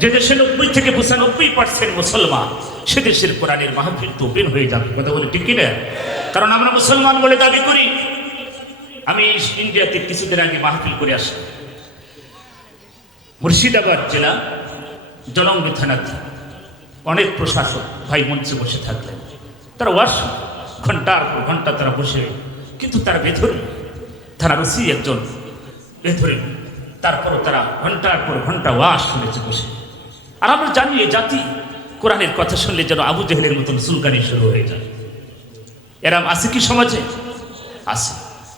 যে দেশে 90 থেকে 95% মুসলমান, সে দেশের কোরআনের মাহফিল তো ওপেন হয়ে যাবে। কথা বলে ঠিক কিনা? কারণ আমরা মুসলমান বলে দাবি করি। আমি ইন্ডিয়াতে কিছুদিন আগে মাহফিল করে আসি, মুর্শিদাবাদ জেলা জলঙ্গি থানাতে অনেক প্রশাসক ভাই মঞ্চে বসে থাকলেন। তারা ওয়াশ ঘন্টার পর ঘন্টা তারা বসে, কিন্তু তারা বেধর্মী, তারা রসি একজন বেধর্মী, তারপরও তারা ঘন্টার পর ঘন্টা ওয়াশ শুনেছে বসে। আর আমরা জানি এই জাতি কোরআনের কথা শুনলে যেন আবু জেহেলের মতন চুলকানি শুরু হয়ে যায়। এরম আছে কি সমাজে? আছে।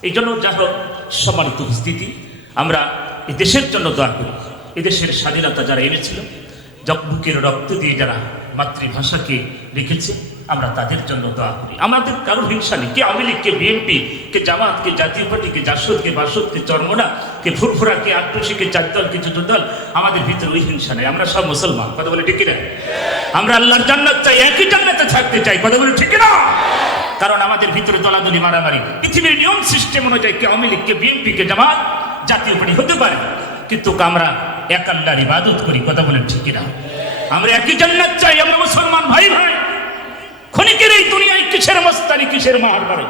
এই জন্য যা হোক, সম্মানিত উপস্থিতি, আমরা এই দেশের জন্য দোয়া করি। এই দেশের স্বাধীনতা যারা এনেছিল, বুকের রক্ত দিয়ে যারা মাতৃভাষাকে রেখেছে, আমরা তাদের জন্য দোয়া করি। আমাদের কারোর হিংসা নেই। কে আওয়ামী লীগ, কে বিএনপি, কে জামাত, কে জাতীয় পার্টি, কে জাসদ, কে বাসদ, কে চরমোনা, কে ফুরফুরা, কে আট্টসি, কে চারদল, কে চতুর্দল, আমাদের ভিতরে ওই হিংসা নেই। আমরা সব মুসলমান। কথা বলে ঠিক না? আমরা আল্লাহর জান্নাত চাই, একই জান্নাতে থাকতে চাই। কথা বলে ঠিক না? কারণ আমাদের ভিতরে দলাদলি মারামারি, পৃথিবীর নিয়ম সিস্টেম অনুযায়ী কে আওয়ামী লীগ, কে বিএনপি, কে জামাত, জাতীয় পার্টি হতে পারে, কিন্তু আমরা এক আল্লাহর ইবাদত করি। কথা বলেন ঠিক না? আমরা একই জান্নাত চাই। আমরা মুসলমান ভাই ভাই। ক্ষণিকের এই দুনিয়ায় কিসের মস্তানি, কিসের মাহারবাড়ি,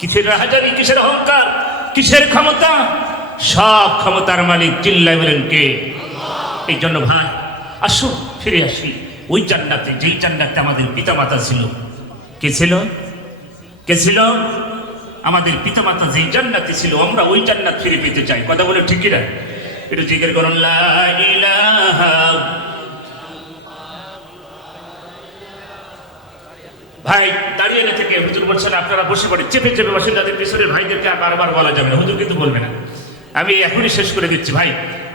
কিসের রাহাজারি, কিসের অহংকার, কিসের ক্ষমতা? সব ক্ষমতার মালিক চিল্লায় বলেন কে? এই জন্য ভাই আসুন ফিরে আসি ওই জান্নাতে, যেই জান্নাতে আমাদের পিতামাতা ছিল। কে ছিল? কে ছিল? আমাদের পিতামাতা যেই জান্নাতে ছিল, আমরা ওই জান্নাত ফিরে পেতে চাই। কথা বলে ঠিক না? এটা জিকির করুন, লা ইলাহা। ভাই দাঁড়িয়ে না থেকে হুজুর বলছেন আপনারা বসে পড়ে, চেপে চেপে বসেন, যাদের পিছনের ভাইদেরকে বারবার বলা যাবে না। হুজুর কিন্তু বলবে না, আমি এখনই শেষ করে দিচ্ছি। ভাই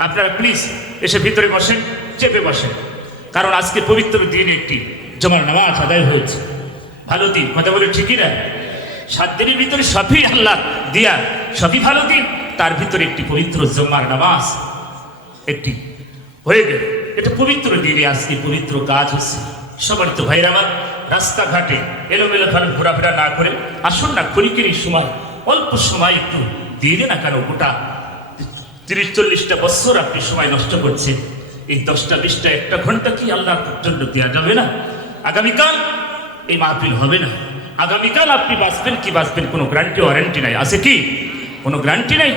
আপনারা প্লিজ এসে ভিতরে বসেন, চেপে বসেন, কারণ আজকে পবিত্র দিন একটি জমার নামাজ আদায় হয়েছে। ভালো দিন। কথা বলে ঠিকই না? 7 দিনের ভিতরে সবই আল্লাহ দিয়া, সবই ভালো দিন, তার ভিতরে একটি পবিত্র জমার নামাজ একটি হয়ে গেল। এটা পবিত্র দিনে আজকে পবিত্র কাজ হচ্ছে। সবার তো ভাইরা আমার, রাস্তাঘাটে এলোমেলো ভাবে ঘোরাফেরা না করে আসুন না, ক্ষণিকের সময়, অল্প সময় একটু দিয়ে না। কেন গোটা 30-40টা বছর আপনি সময় নষ্ট করছেন, এই 10টা 20টা 1টা ঘন্টা কি আল্লাহর জন্য দেওয়া যাবে না? আগামীকাল এই মাহফিল হবে না। আগামীকাল আপনি বাঁচবেন কি বাঁচবেন কোনো গ্যারান্টি ওয়ারেন্টি নাই। আছে কি? কোনো গ্যারান্টি নাই।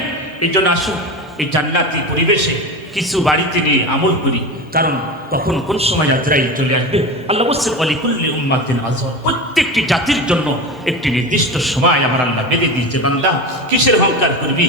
এই জন্য আসুন এই জান্নাতি পরিবেশে কিছু বাড়িতে নিয়ে আমল করি, কারণ কখন কোন সময় আজরাইল চলে আসবে। আল্লাহ বলছেন ওয়ালিকুল্লি উম্মাতিন আজর, প্রত্যেকটি জাতির জন্য একটি নির্দিষ্ট সময় আমার আল্লাহ বেঁধে দিয়েছে। বান্দা কিসের অহংকার করবি?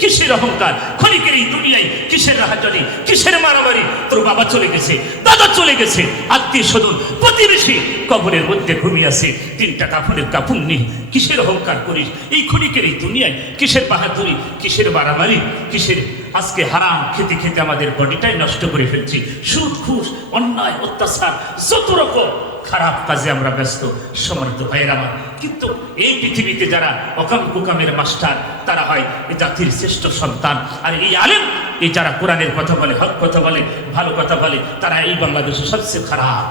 কিসের অহংকার? ক্ষণিকের এই দুনিয়ায় কিসের রাহাজানি, কিসের মারামারি? তোর বাবা চলে গেছে, দাদা চলে গেছে, আত্মীয় স্বজন, প্রতিবেশী কবরের মধ্যে ঘুমিয়ে আছে, 3টা কাফনের কাফন নেই। কিসের অহংকার করিস এই ক্ষণিকের এই দুনিয়ায়? কিসের বাহাদুরি, কিসের মারামারি, কিসের? আজকে হারাম খেতে খেতে আমাদের বডিটাই নষ্ট করে ফেলছি। সুদ, ঘুষ, অন্যায়, অত্যাচার, যত রকম খারাপ কাজে আমরা ব্যস্ত। সম্মানিত ভাইয়ের আমার, কিন্তু এই পৃথিবীতে যারা অকাম কুকামের মাস্টার, তারা হয় এই জাতির শ্রেষ্ঠ সন্তান। আর এই আলেম, এই যারা কোরআনের কথা বলে, হক কথা বলে, ভালো কথা বলে, তারা এই বাংলাদেশের সবচেয়ে খারাপ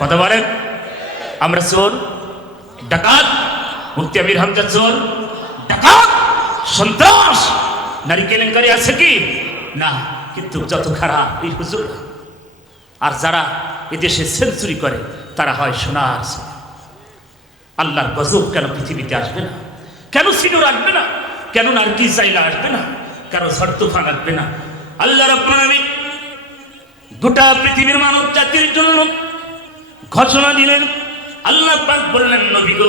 কথা বলেন। আমরা চোর, ডাকাত, মুফতি আমির হামজা চোর, ডাকাত, সন্ত্রাস, নারী কেলেঙ্কারি আছে কি না? কিন্তু যত খারাপ এই হুজুর। আর যারা এদেশে সেঞ্চুরি করে, তারা হয় সোনার। আল্লাহর গজব কেন পৃথিবীতে আসবে না? কেন সিনুর আসবে না? কেন নারকি চাইলা আসবে না? কেন ঝড় তুফান আসবে না? আল্লাহ রাব্বুল আলামিন গোটা পৃথিবীর মানব জাতির জন্য ঘোষণা দিলেন। আল্লাহ পাক বললেন, নবী গো,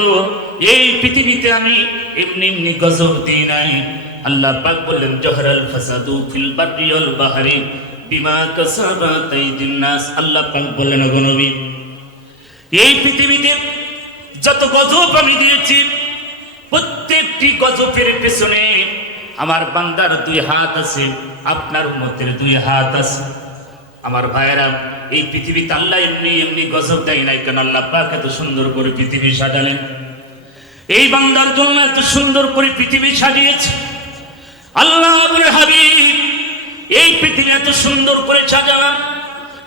এই পৃথিবীতে আমি এমনি এমনি গজব দিই নাই। আল্লাহ পাক বললেন, জহরাল ফাসাদু ফিল বাররি ওয়াল বাহরি বিমা কাসাবাত আইদিন নাস। আল্লাহ পাক বললেন, ওগো নবী, এই পৃথিবীতে যত গজব আমি দিয়েছি, প্রত্যেকটি গজবের পেছনে আমার বান্দার 2 হাত আছে, আপনার উম্মতের 2 হাত আছে। আমার ভাইয়েরা, এই পৃথিবীতে আল্লাহ এমনি এমনি গজব দেয় নাই। কেন? আল্লাহ পাক এত সুন্দর করে পৃথিবী সাজালেন, এই বান্দার জন্য এত সুন্দর করে পৃথিবী সাজিয়েছে আল্লাহ। বলে হাবিব, এই পৃথিবী এত সুন্দর করে সাজালাম,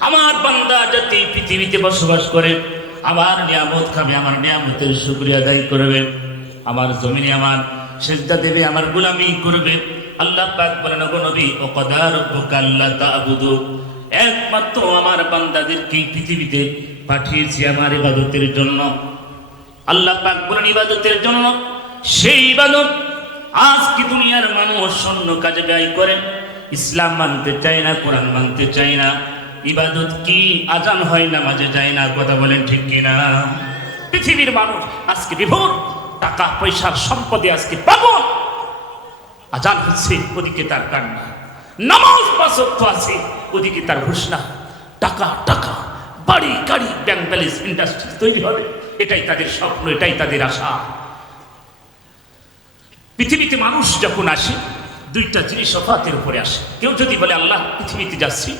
আমার বান্দা যাতে পৃথিবীতে বসবাস করে, আমার নিয়ামত খাবে, আমার নিয়ামতের শুকরিয়া আদায় করবে, আমার জমিনে আমার সেজদা দেবে, আমার গোলামি করবে। আল্লাহ পাক বলেন, ওগো নবী, ওয়াকাদা রাব্বুকা আল্লা তা'বুদু, একমাত্র আমার বান্দাদেরকে পৃথিবীতে পাঠিয়েছি আমার ইবাদতের জন্য। আল্লাহ পাক বলেন ইবাদতের জন্য। সেই ইবাদত আজকে দুনিয়ার মানুষ অন্য কাজে ব্যয় করেন, ইসলাম মানতে চায় না, কোরআন মানতে চায় না। ইবাদত কি? আজান হয় নামাজে যায় না, কথা বলেন ঠিক কিনা? পৃথিবীর মানুষ আজকে বিভোর, টাকা পয়সার সম্পদে আজকে পাগল। আজান হচ্ছে, ওদিকে তার কান্না। নামাজ পাঁচ ওয়াক্ত আছে, ওদিকে তার ঘোষণা। টাকা টাকা, বাড়ি গাড়ি, ব্যাংক ব্যালেন্স, ইন্ডাস্ট্রি তৈরি হবে, এটাই তাদের স্বপ্ন, এটাই তাদের আশা। পৃথিবীতে মানুষ যখন আসে, দুইটা জিনিস অফাতের উপরে আসে। কেউ যদি বলে আল্লাহ পৃথিবীতে যাচ্ছি,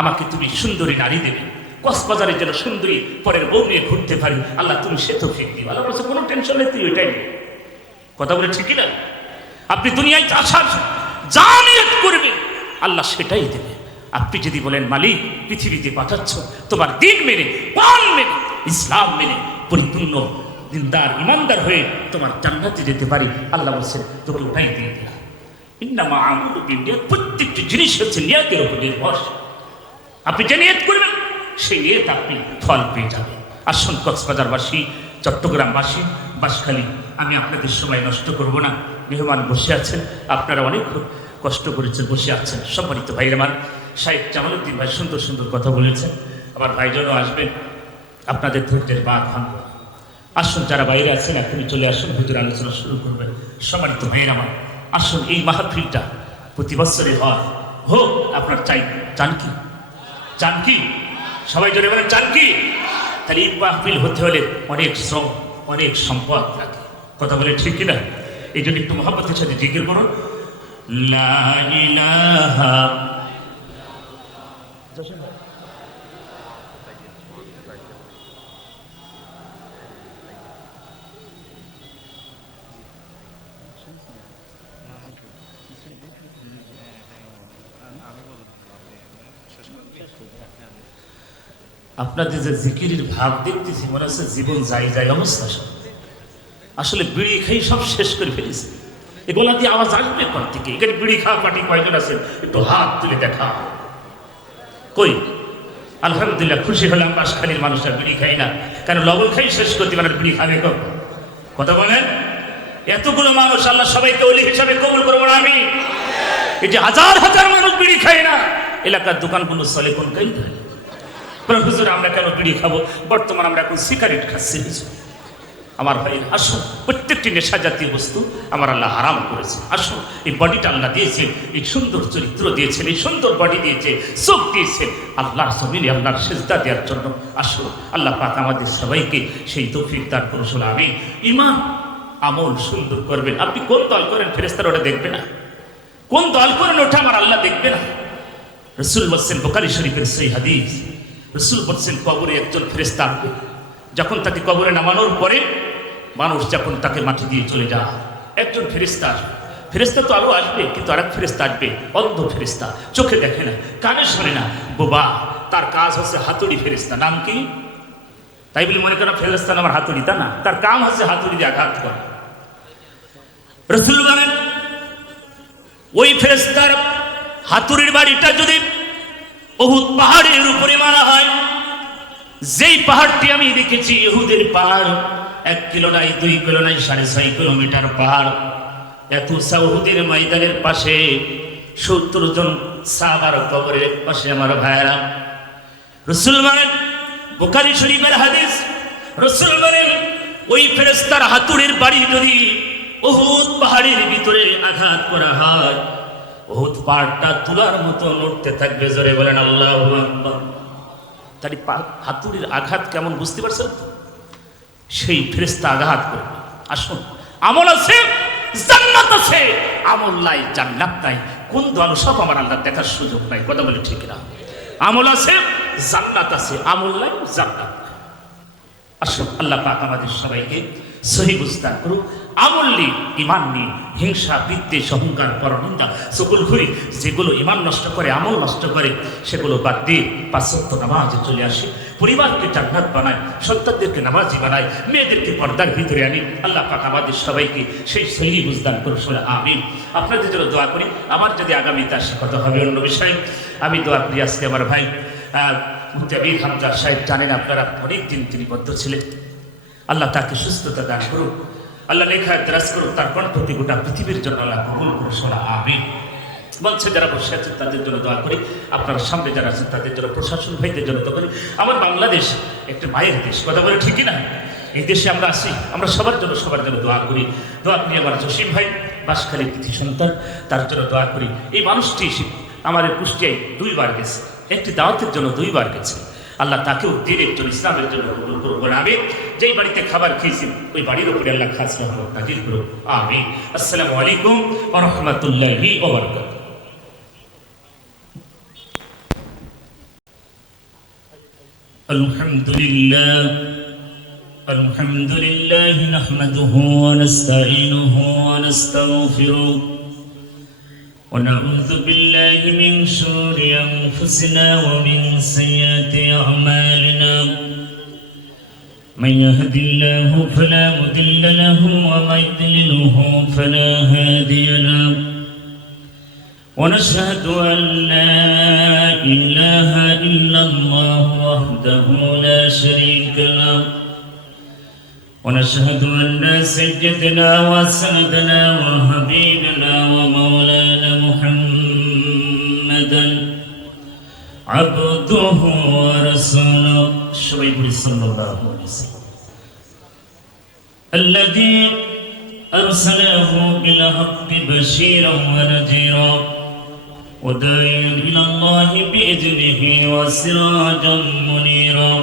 আমাকে তুমি সুন্দরী নারী দেবে, কক্সবাজারের যেন সুন্দরী পরের বউ নিয়ে ঘুরতে পারি, আল্লাহ তুমি সে তৌফিক দিবে। আল্লাহ বলছে কোনো টেনশন নেই, তুই ওইটাই নেই। কথা বলে ঠিক না? আপনি দুনিয়ায় আসার যা নিয়ত করবেন আল্লাহ সেটাই দেবে। আপনি যদি বলেন মালিক পৃথিবীতে পাঠাচ্ছ তোমার দিন মেনে, কোরআন মেনে, ইসলাম মেনে পরিপূর্ণ দিনদার ইমানদার হয়ে তোমার জান্নাতে যেতে পারি, আল্লাহ বলছেন তোকে ওটাই দিয়ে দিলাম। ইন্নামা আমালু বিন্নিয়াত, প্রত্যেকটি জিনিস হচ্ছে নিয়তের উপর নির্ভরশীল। আপনি যে নিয়ত করবেন সেই নিয়ত আপনি ফল পেয়ে যাবেন। আসুন কক্সবাজারবাসী, চট্টগ্রামবাসী, বাঁশখালী, আমি আপনাদের সময় নষ্ট করব না। মেহমান বসে আছেন, আপনারা অনেক কষ্ট করেছেন, বসে আছেন। সম্মানিত ভাইয়ের আমার শাহেদ জামালউদ্দিন ভাই সুন্দর সুন্দর কথা বলেছেন। আমার ভাইজনও আসবেন, আপনাদের ধৈর্যের বাঁধ ভাঙব। আসুন যারা বাইরে আছেন এখনই চলে আসুন, হুজুর আলোচনা শুরু করবেন। সম্মানিত ভাইয়ের আমার আসুন, এই মাহফিলটা প্রতি বছরই হয়, হোক। আপনার চাই, চান কি? চান কি? সবাই জোরে বলেন চান কি? তাহলে এই মাহফিল হতে হলে অনেক শ্রম, অনেক সম্পদ লাগে, কথা বলে ঠিক কিনা? এই জন্য একটু মহব্বতের সাথে জিকির করুন, লা ইলাহা। আপনাদের যে জিকিরের ভাব দেখতেছি মনে হচ্ছে জীবন যাই যাই অবস্থা। আসলে বিড়ি খাই সব শেষ করে ফেলেছে। এই গলা দিয়ে আওয়াজ আসবে কোন থেকে? এখানে বিড়ি খাওয়া পার্টি কয়জন আছেন একটু হাত তুলে দেখা। কই? আলহামদুলিল্লাহ, খুশি হলাম। বাঁশখালীর মানুষরা বিড়ি খাই না, কারণ লবণ খাই শেষ করতে পারে, বিড়ি খাবে কখন? কথা বলেন। এতগুলো মানুষ আল্লাহ সবাইকে ওলি হিসাবে কবুল করবো না আমি। এই যে হাজার হাজার মানুষ বিড়ি খায় না, এলাকার দোকানগুলো চলে কোন কাই? হুজুর আমরা কেন বিড়ি খাবো? বর্তমান আমরা এখন সিগারেট খাচ্ছি। আমার ভাই আসুন, প্রত্যেকটি নেশা জাতীয় বস্তু আমার আল্লাহ হারাম করেছে। আসুন, এই বডিটা আল্লাহ দিয়েছে, এই সুন্দর চরিত্র দিয়েছেন, এই সুন্দর বডি দিয়েছে, চোখ দিয়েছে আল্লাহর জমিনে আল্লাহর সেজদা দেওয়ার জন্য। আসুন, আল্লাহ পাক আমাদের সবাইকে সেই তৌফিক দান করুন। আমি ঈমান আমল সুন্দর করবেন। আপনি কোন দল করেন ফেরেশতারা ওটা দেখবে না? কোন দল করেন ওটা আমার আল্লাহ দেখবে না? রাসূল বলেছেন, বুখারী শরীফের সহিহ হাদিস, রাসূল বলেছেন কবরে একজন ফেরেশতা আসবে। যখন তাকে কবরে নামানোর পরে মানুষ যখন তাকে মাটি দিয়ে চলে যায়, একজন ফেরেশতা আসবে। ফেরেশতা তো আরো আসবে, কিন্তু আরেক ফেরেশতা আসবে, অন্ধ ফেরেশতা, চোখে দেখে না, কানে শোনে না, বোবা। তার কাজ হচ্ছে হাতুড়ি ফেরেশতা। নাম কি? তাই বলে মনে করেন ফেরেশতা আমার হাতুড়ি, তা না। তার কাম হচ্ছে হাতুড়ি দিয়ে আঘাত করা। রাসূল বলেন ওই ফেরেশতার হাতুড়ির বাড়িটা যদি উহুদ পাহাড়ের উপরে মারা হয়, যেই পাহাড়টি আমি দেখেছি ইহুদের পাহাড়, 1 কিলো নাই, 2 কিলো নাই, 6.5 কিলোমিটার পাহাড়। এত উহুদের ময়দানের পাশে 70 জন সাহাবার কবরের পাশে আমার ভাইরা। রাসূল বলেন, বুখারী শরীফের হাদিস, রাসূল বলেন ওই ফেরেশতার হাতুড়ির বাড়ি যদি উহুদ পাহাড়ের ভিতরে আঘাত করা হয়, উহুদ পাহাড়টা তুলার মতো নড়তে থাকবে। জোরে বলেন আল্লাহু আকবার। তাই হাতুড়ির আঘাত কেমন বুঝতে পারছেন? সেই ফেরেশতা আঘাত করবে। আসুন, আমল আছে, জান্নাত আছে, আমল নাই, জান্নাত নাই। কোন দল? সব আমার আল্লাহ দেখার সুযোগ নাই, কথা বলে ঠিক না? আমল আছে, জান্নাত আছে, আমল নাই, জান্নাত নাই। আসুন, আল্লাহ পাক আমাদের সবাইকে সহি বুঝদান করুক। আমল নিয়ে, ইমান নিয়ে হিংসা, বিদ্বেষ, অহংকার, পরনিন্দা, চকুলখুরি যেগুলো ইমান নষ্ট করে, আমল নষ্ট করে, সেগুলো বাদ দিয়ে 5 ওয়াক্ত নামাজে চলে আসি। পরিবারকে জান্নাত বানায়, সন্তানদেরকে নামাজি বানায়, মেয়েদেরকে পর্দার ভিতরে আনি। আল্লাহ পাক আমাদের সবাইকে সেই সহি বুঝদান করুন। আমিন। আপনাদের জন্য দোয়া করি। আমার যদি আগামীতে আসে কথা হবে অন্য বিষয়। আমি দোয়া করি আজকে আমার ভাই মুফতি আমির হামজা সাহেব, জানেন আপনারা অনেকদিন তিনি বদ্ধ ছিলেন, আল্লাহ তাকে সুস্থতা দান করুক, আল্লাহ লেখা দ্রাস করুক, তার কণ্ঠটি গোটা পৃথিবীর জন্য আল্লাহ কবুল করুন। শোনা আমিন। বলছে যারা বসে আছেন তাদের জন্য দোয়া করি, আপনারা সামনে যারা আছেন তাদের জন্য, প্রশাসন ভাইদের জন্য দোয়া করি। আমার বাংলাদেশ একটা মায়ের দেশ, কথা বলে ঠিকই না? এই দেশে আমরা আসি, আমরা সবার জন্য দোয়া করি। দোয়া করি আমার জসিম ভাই, বাঁশখালী কৃতি সন্তান, তার জন্য দোয়া করি। এই মানুষটি আমাদের কুষ্টিয়ায় 2 বার গেছে, একটি দাওয়াতের জন্য 2 বার গেছে। আল্লাহ তাকেও দিনের জন্য, ইসলামের জন্য কবুল করুন। আমি যেই বাড়িতে খাবার খেয়েছি ওই বাড়ির উপরে আল্লাহ খাস রহমত নাজিল করুন। আমিন। আসসালামু আলাইকুম ওয়া রাহমাতুল্লাহি ওয়া বারাকাতুহু। الحمد لله نحمده ونستعينه ونستغفره ونعوذ بالله من شرور أنفسنا ومن سيئات أعمالنا. من يهد الله فلا مضل له ومن يضلله فلا هادي له. ونشهد أن لا إله إلا الله وحده لا شريك له. ونشهد أن سيدنا وسندنا وحبيبنا ومولانا محمدا عبده ورسوله صلى الله عليه وسلم الذي أرسله بالحق بشيرا ونذيرا وداعيا إلى الله بإذنه وسراجا منيرا.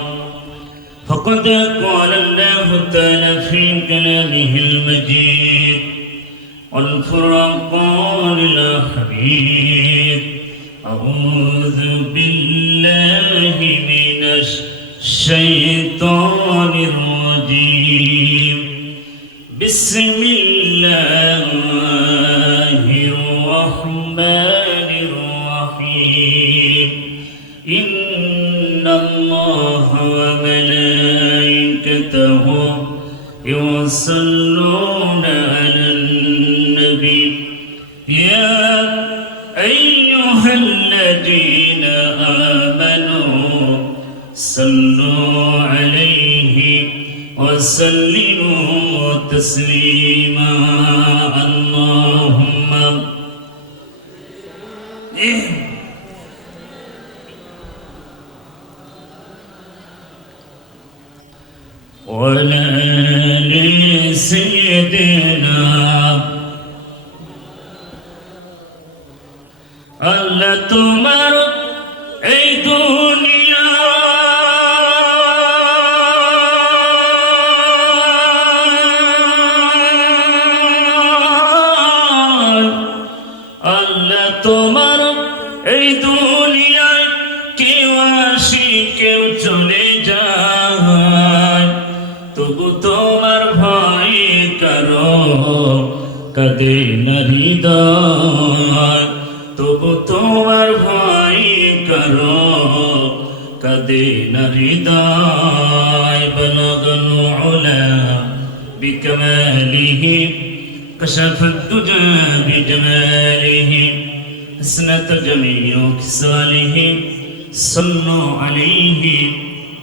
فقد قال الله تعالى في كلامه المجيد والفرقان الحميد: أعوذ بالله من الشيطان الرجيم. بسم الله الرحمن الرحيم. إن الله وملائكته يصلون على النبي يا أيها الذين آمنوا صلوا عليه وسلموا تسليما. اللهم وعلى آل سيدنا আল্লাহ তোমার এই দুনিয়া আল্লাহ তোমার এই দুনিয়ায় কেউ আসি কেউ চলে যায়, তবু তোমার ভয় কারো কাঁদে না হৃদয়, তবু তোমার ভয় কারো কাঁদে না হৃদয়। বলগল উলা বিকমালিহি كشف الدجى بجماله حسنت جميع خصاله صلوا عليه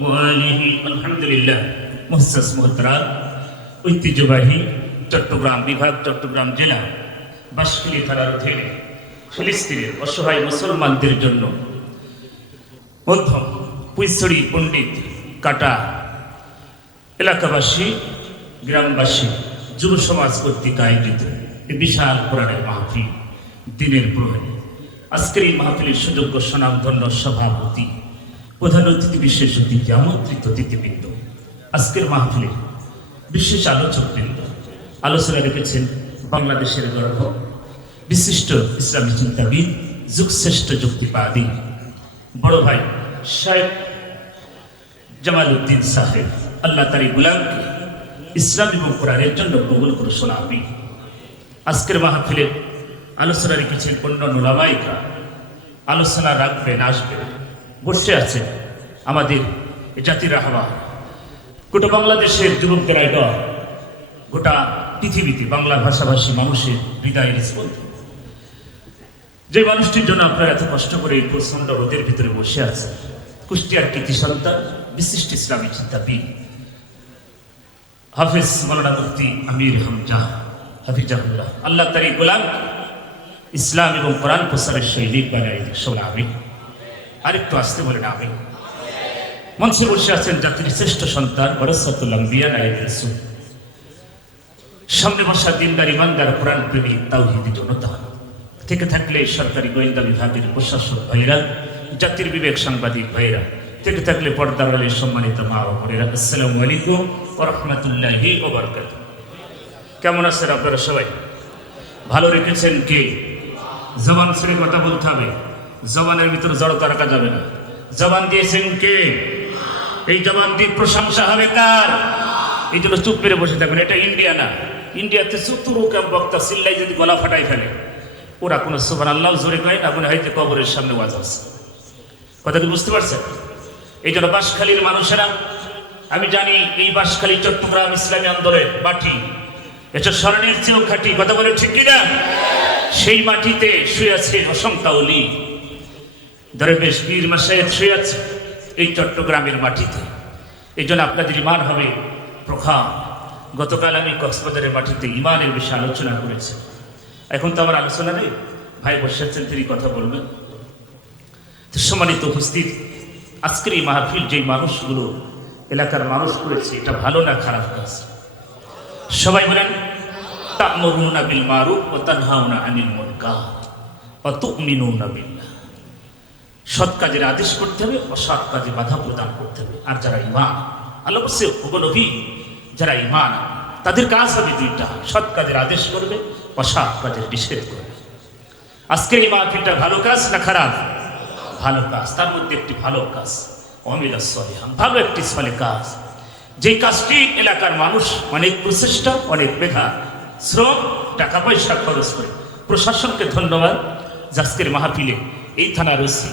وآله. আলহামদুলিল্লাহ। মুহতারাম মুহতারাম, ঐতিহ্যবাহী চট্টগ্রাম বিভাগ, চট্টগ্রাম জেলা, বাঁশখালী থানার অধীনে ফিলিস্তিনের অসহায় মুসলমানদের জন্য মধ্যম পুইছড়ি পণ্ডিত কাটা এলাকাবাসী, গ্রামবাসী, যুব সমাজ কর্তৃক আয়োজিত এই বিশাল কোরআনের মাহফিল দিনের প্রহরে। আজকের এই মাহফিলের সুযোগ্য স্বনামধন্য সভাপতি, প্রধান অতিথি, বিশেষ অতিথি, আমন্ত্রিত অতিথিবৃন্দ, আজকের মাহফিলে বিশেষ আলোচকবৃন্দ, আলোচনা রেখেছেন বাংলাদেশের গর্ব, বিশিষ্ট ইসলামী চিন্তাবিদ, যুগশ্রেষ্ঠ যুক্তিবাদী বড় ভাই শেখ জামাল উদ্দিন সাহেব। আল্লাহ তার গুলামকে ইসলাম এবং কোরআনের জন্য কবুল করে শোনাবি। আজকের মাহফিলে আলোচনা রেখেছেন অন্যান্য উলামায়ে, আলোচনা রাখবেন, আসবেন, বসে আছেন আমাদের জাতির আহ্বান, গোটা বাংলাদেশের যুবকদের আইডল, গোটা পৃথিবীতে বাংলা ভাষাভাষী মানুষের হৃদয়ের স্পন্দন। যে মানুষটির জন্য আপনারা এত কষ্ট করে এই প্রচন্ড রোদের ভিতরে বসে আছেন, কুষ্টিয়ার কৃতি সন্তান, বিশিষ্ট ইসলামী চিন্তাবিদ হাফিজ মাওলানা মুফতি আমির হামজা হাফিজাহুল্লাহ, আল্লাহ তার এই গোলাম ইসলাম এবং কোরআন প্রচারের শৈলিক বানাই সবাই আমি আরেকটু আসতে বলেন আমি। মঞ্চে বসে আছেন জাতির শ্রেষ্ঠ সন্তান ওয়ারাসাতুল আম্বিয়া নায়েবে রাসূল, সামনে বসা দিনদার ইমানদার কোরআন প্রেমী তাওহীদি জনতা, থেকে থাকলে সরকারি গোয়েন্দা বিভাগের প্রশাসক ভাইরা, জাতির বিবেক সাংবাদিক ভাইরা, থেকে থাকলে পর্দার আলীর সম্মানিত মা ও বোনেরা, আসসালামু আলাইকুম ওয়া রাহমাতুল্লাহি ওয়া বারাকাতুহু। কেমন আছেন আপনারা সবাই? ভালো রেখেছেন কে? জবান ছেড়ে কথা বলতে হবে, জবানের ভিতরে জড়তা রাখা যাবে না। জবান দিয়েছেন কে? এই জবান দিয়ে প্রশংসা হবে কার? এই জন্য চুপ মেরে বসে থাকবেন। এটা ইন্ডিয়া না, ইন্ডিয়াতে চতুরুকাম বক্তা চিল্লাই যদি গলা ফাটাই ফেলে, ওরা কোনো সুবহানাল্লাহ জোরে কয় না, কোনো হয়তো কবরের সামনে ওয়াজ আছে। কথা কি বুঝতে পারছেন? এই জন্য বাঁশখালীর মানুষেরা, আমি জানি এই বাঁশখালী চট্টগ্রাম ইসলামী আন্দোলনের মাটি, এটা স্বর্ণের চেয়েও খাঁটি, কথা বলে ঠিক কিনা? সেই মাটিতে শুয়ে আছে অসংখ্য ওলি, দরবেশ পীর মাশায়েখ শুয়ে আছে এই চট্টগ্রামের মাটিতে। এই জন্য আপনাদের ইমান হবে প্রখর। গতকাল আমি কক্সবাজারের মাটিতে ইমানের বিষয়ে আলোচনা করেছি। এখন তো আমার আলোচনা নেই, ভাই বসে আছেন, তিনি কথা বলবেন। সম্মানিত উপস্থিত, আজকের এই মাহফিল যে মানুষগুলো এলাকার মানুষ করেছে, এটা ভালো না খারাপ কাজ? সবাই বলেন তা'মুরুনা বিল মারুফ ওয়া তানহাউনা আনিল মুনকার ওয়া তু'মিনুনা বিল্লাহ। সৎ কাজের আদেশ করতে হবে, অসৎ কাজে বাধা প্রদান করতে হবে। আর যারা ঈমান, আল্লাহ বলছে নবী, যারা ঈমান তাদের কাজ হবে দুইটা, সৎ কাজের আদেশ করবে, অসৎ কাজের নিষেধ করবে। আজকে এই মাহফিলটা ভালো কাজ না খারাপ? ভালো কাজ। তার মধ্যে একটি ভালো কাজ আমিলাস সালিহান, ভালো একটি সালেহ কাজ, যে কাজটি এলাকার মানুষ অনেক প্রচেষ্টা, অনেক মেধা, শ্রম, টাকা পয়সা খরচ করে। প্রশাসনকে ধন্যবাদ। আজকের মাহফিলে এই থানার ওসি,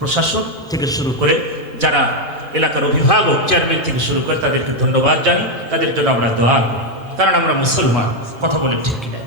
প্রশাসন থেকে শুরু করে যারা এলাকার অভিভাবক, চেয়ারম্যান থেকে শুরু করে তাদেরকে ধন্যবাদ জানি। তাদের জন্য আমরা দোয়া করি, কারণ আমরা মুসলমান। কথা বলে ঠিক কিনা?